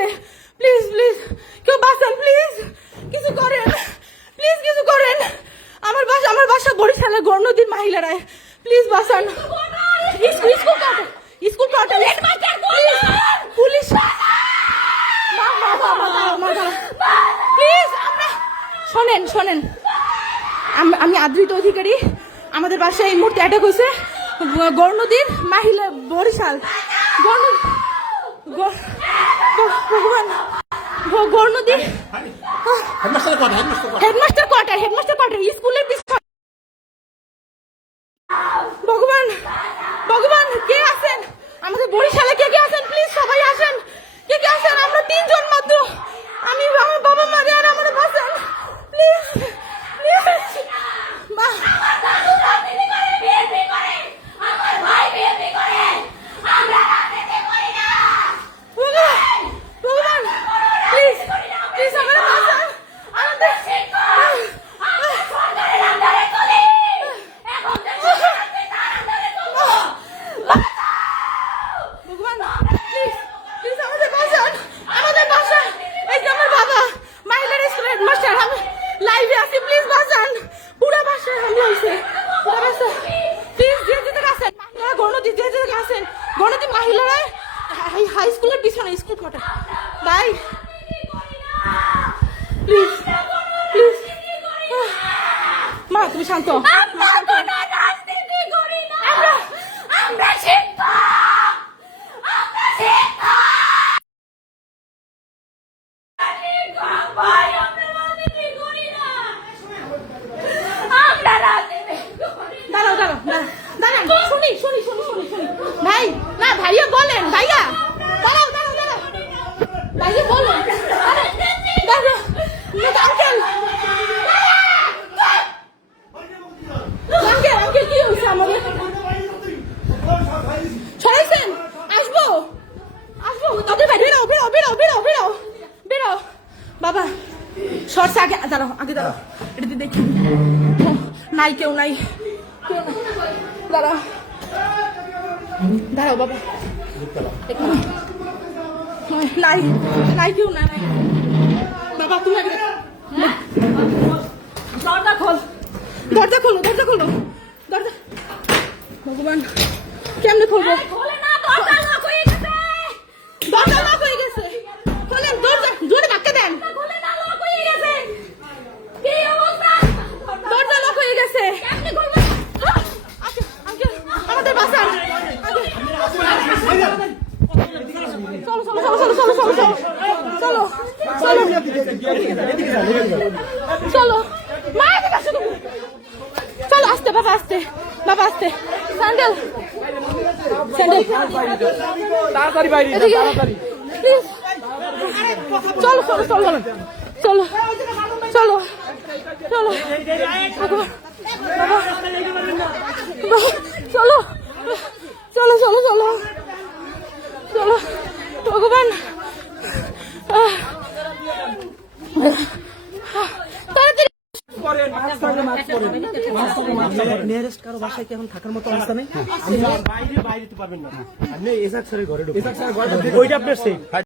গেছে। Please please কেউ বাঁচান, প্লিজ কিছু করেন, প্লিজ কিছু করেন। আমার বাসা বরিশালে গৌরনদীর মাহিলারায়, প্লিজ বাঁচান। School quarter police please. শোনেন শোনেন, আমি আদৃত অধিকারী, আমাদের বাসায় এই মুহূর্তে অ্যাটাক হয়েছে গৌরনদীর মাহিলা বরিশাল ভগবান গৌরনদী হেডমাস্টার কোয়ার্টার স্কুলের পিছনে। ভগবান ভগবান কে আছেন আমাদের বরিশালে? কে আছেন প্লিজ সবাই আসেন, কে আছেন? আমরা 3 জন মাত্র, আমি আমার বাবা মা আর আমার বাঁচান প্লিজ প্লিজ। গণতি মহিলারা হাই স্কুলের পিছনে স্কুল কোয়ার্টার। ভাই প্লিজ প্লিজ, মা তুমি শান্ত। ভাই না, ভাইয়া বলেন, ভাইয়া দাঁড়াও ভাইয়া বলেন। আঙ্কেল কি হয়েছে আমাদের? সরাইছেন? আসবো তোদের ভাই, বেরো বাবা। শর্টস আগে দাঁড়াও, এটা দেখি নাই, কেউ নাই, দাঁড়াও বাবা, নাই কেউ নাই বাবা। তুমি দরজা খোলো। ভগবান কেমনে খুলবো? দরজা লক হয়ে গেছে। খোলেন দরজা, জোরে ধাক্কা দেন। দরজা লক হয়ে গেছে। আমাদের বাসা চলো আস্তে বাবা, আস্তে স্যান্ডেল তাড়াতাড়ি বাইরে প্লিজ। চলো ভগবান। নিয়ারেস্ট কারো বাসায় কি এখন থাকার মতো অবস্থা নেই? বাইরে পারবেন না, আপনি এসাক স্যারের ঘরে ঢুকুন। ওইটা আপনার সেফ।